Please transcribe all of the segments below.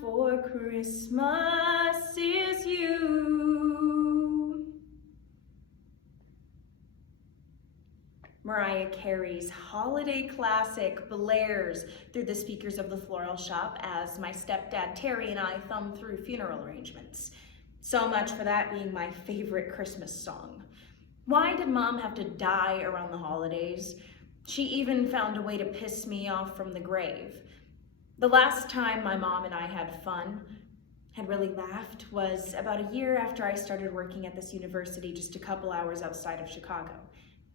for Christmas is you. Mariah Carey's holiday classic blares through the speakers of the floral shop as my stepdad Terry and I thumb through funeral arrangements. So much for that being my favorite Christmas song. Why did Mom have to die around the holidays? She even found a way to piss me off from the grave. The last time my mom and I had fun, had really laughed, was about a year after I started working at this university just a couple hours outside of Chicago.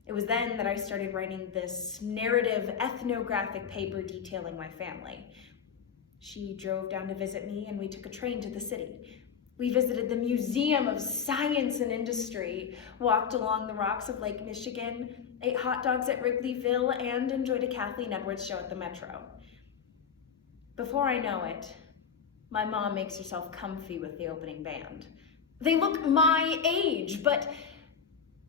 It was then that I started writing this narrative ethnographic paper detailing my family. She drove down to visit me and we took a train to the city. We visited the Museum of Science and Industry, walked along the rocks of Lake Michigan, ate hot dogs at Wrigleyville, and enjoyed a Kathleen Edwards show at the Metro. Before I know it, my mom makes herself comfy with the opening band. They look my age, but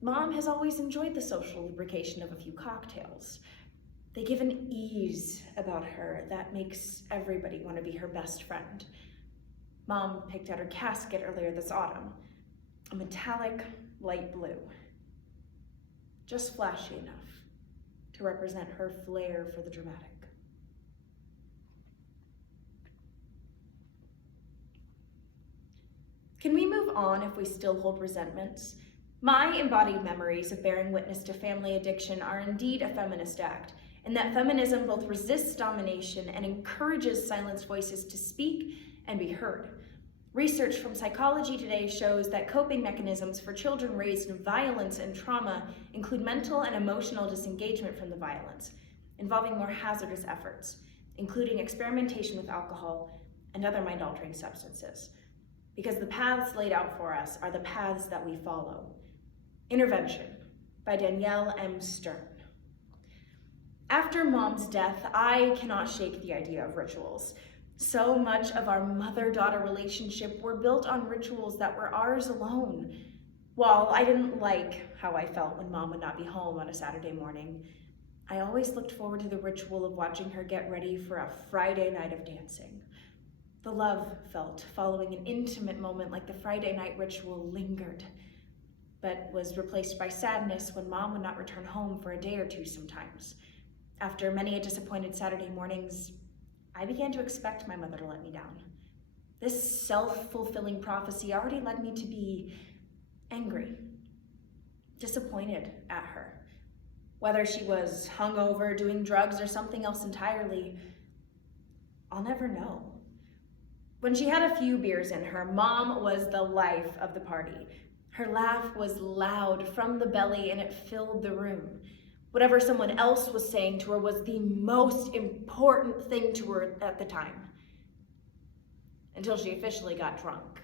Mom has always enjoyed the social lubrication of a few cocktails. They give an ease about her that makes everybody want to be her best friend. Mom picked out her casket earlier this autumn, a metallic light blue, just flashy enough to represent her flair for the dramatic. Can we move on if we still hold resentments? My embodied memories of bearing witness to family addiction are indeed a feminist act, and that feminism both resists domination and encourages silenced voices to speak and be heard. Research from Psychology Today shows that coping mechanisms for children raised in violence and trauma include mental and emotional disengagement from the violence, involving more hazardous efforts, including experimentation with alcohol and other mind-altering substances. Because the paths laid out for us are the paths that we follow. Intervention by Danielle M. Stern. After Mom's death, I cannot shake the idea of rituals. So much of our mother-daughter relationship were built on rituals that were ours alone. While I didn't like how I felt when Mom would not be home on a Saturday morning, I always looked forward to the ritual of watching her get ready for a Friday night of dancing. The love felt following an intimate moment like the Friday night ritual lingered, but was replaced by sadness when Mom would not return home for a day or two sometimes. After many a disappointed Saturday mornings, I began to expect my mother to let me down. This self-fulfilling prophecy already led me to be angry, disappointed at her. Whether she was hungover, doing drugs, or something else entirely, I'll never know. When she had a few beers in her, Mom was the life of the party. Her laugh was loud from the belly and it filled the room. Whatever someone else was saying to her was the most important thing to her at the time. Until she officially got drunk.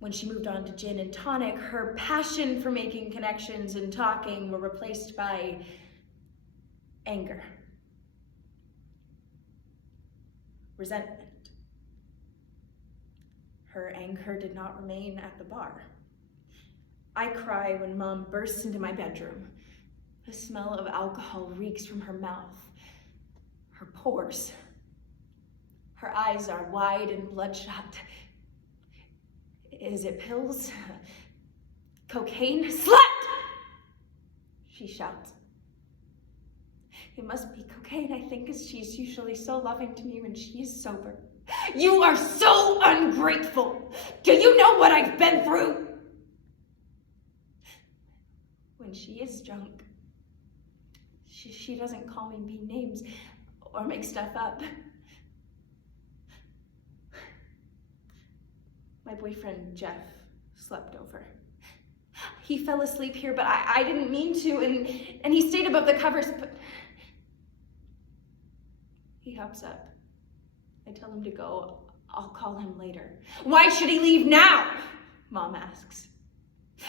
When she moved on to gin and tonic, her passion for making connections and talking were replaced by anger, resentment. Her anger did not remain at the bar. I cry when Mom bursts into my bedroom. The smell of alcohol reeks from her mouth, her pores. Her eyes are wide and bloodshot. Is it pills? Cocaine? Slut! She shouts. It must be cocaine, I think, as she's usually so loving to me when she is sober. You are so ungrateful! Do you know what I've been through? When she is drunk, she doesn't call me mean names or make stuff up. My boyfriend, Jeff, slept over. He fell asleep here, but I didn't mean to, and he stayed above the covers, but he hops up. I tell him to go. I'll call him later. Why should he leave now? Mom asks.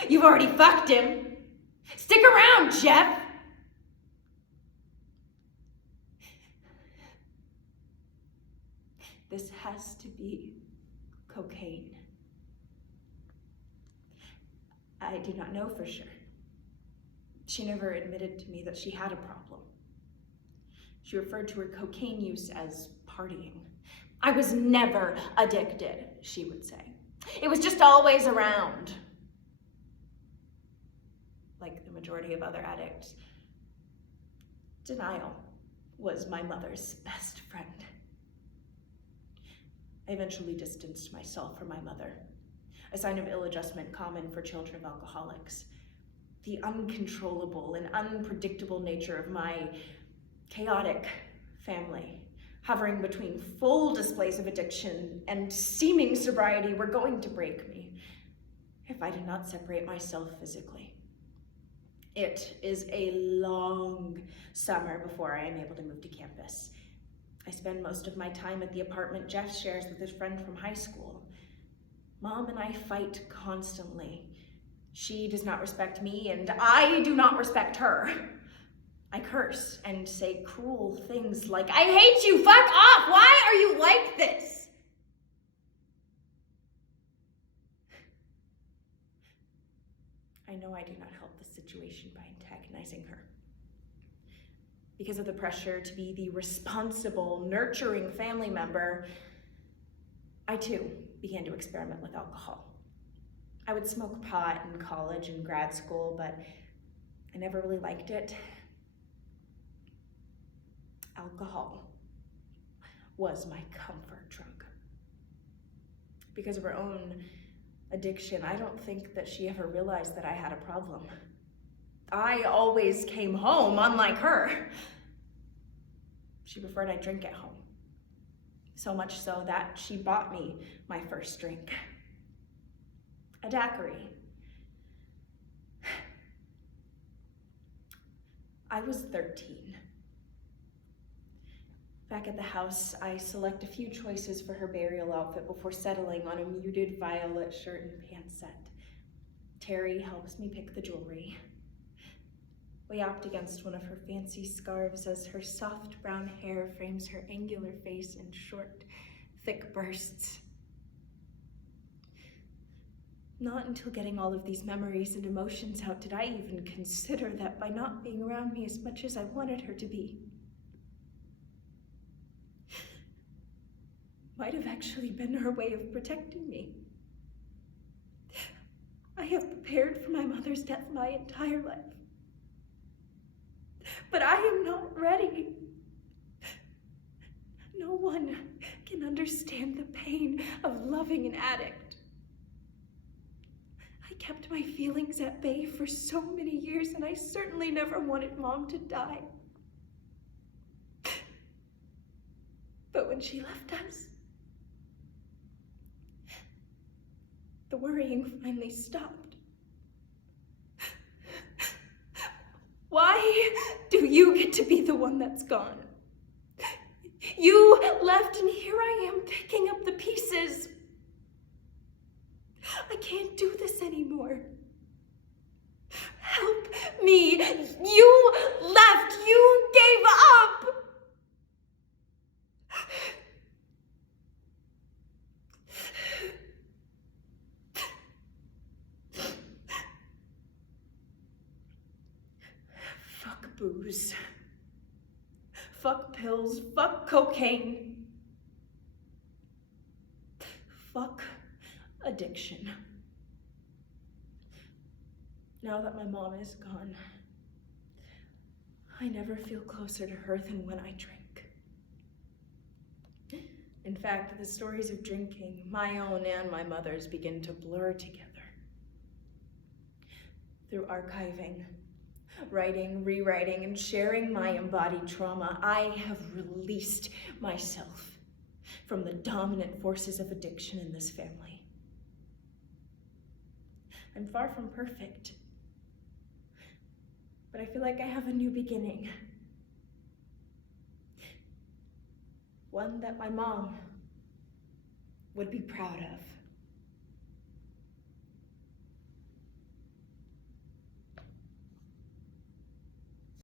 You've already fucked him. Stick around, Jeff. This has to be cocaine. I do not know for sure. She never admitted to me that she had a problem. She referred to her cocaine use as partying. I was never addicted, she would say. It was just always around. Like the majority of other addicts, denial was my mother's best friend. I eventually distanced myself from my mother, a sign of ill adjustment common for children of alcoholics. The uncontrollable and unpredictable nature of my chaotic family, hovering between full displays of addiction and seeming sobriety, were going to break me if I did not separate myself physically. It is a long summer before I am able to move to campus. I spend most of my time at the apartment Jeff shares with his friend from high school. Mom and I fight constantly. She does not respect me, and I do not respect her. I curse and say cruel things like, "I hate you, fuck off, why are you like this?" I know I do not help the situation by antagonizing her. Because of the pressure to be the responsible, nurturing family member, I too began to experiment with alcohol. I would smoke pot in college and grad school, but I never really liked it. Alcohol was my comfort drug. Because of her own addiction, I don't think that she ever realized that I had a problem. I always came home, unlike her. She preferred I drink at home. So much so that she bought me my first drink. A daiquiri. I was 13. Back at the house, I select a few choices for her burial outfit before settling on a muted violet shirt and pants set. Terry helps me pick the jewelry. We opt against one of her fancy scarves as her soft brown hair frames her angular face in short, thick bursts. Not until getting all of these memories and emotions out did I even consider that by not being around me as much as I wanted her to be, might have actually been her way of protecting me. I have prepared for my mother's death my entire life. But I am not ready. No one can understand the pain of loving an addict. I kept my feelings at bay for so many years, and I certainly never wanted Mom to die. But when she left us, the worrying finally stopped. Why do you get to be the one that's gone? You left, and here I am picking up the pieces. I can't do this anymore. Help me. You left. You gave up. Fuck booze. Fuck pills. Fuck cocaine. Fuck addiction. Now that my mom is gone, I never feel closer to her than when I drink. In fact, the stories of drinking, my own and my mother's, begin to blur together. Through archiving, writing, rewriting, and sharing my embodied trauma, I have released myself from the dominant forces of addiction in this family. I'm far from perfect, but I feel like I have a new beginning. One that my mom would be proud of.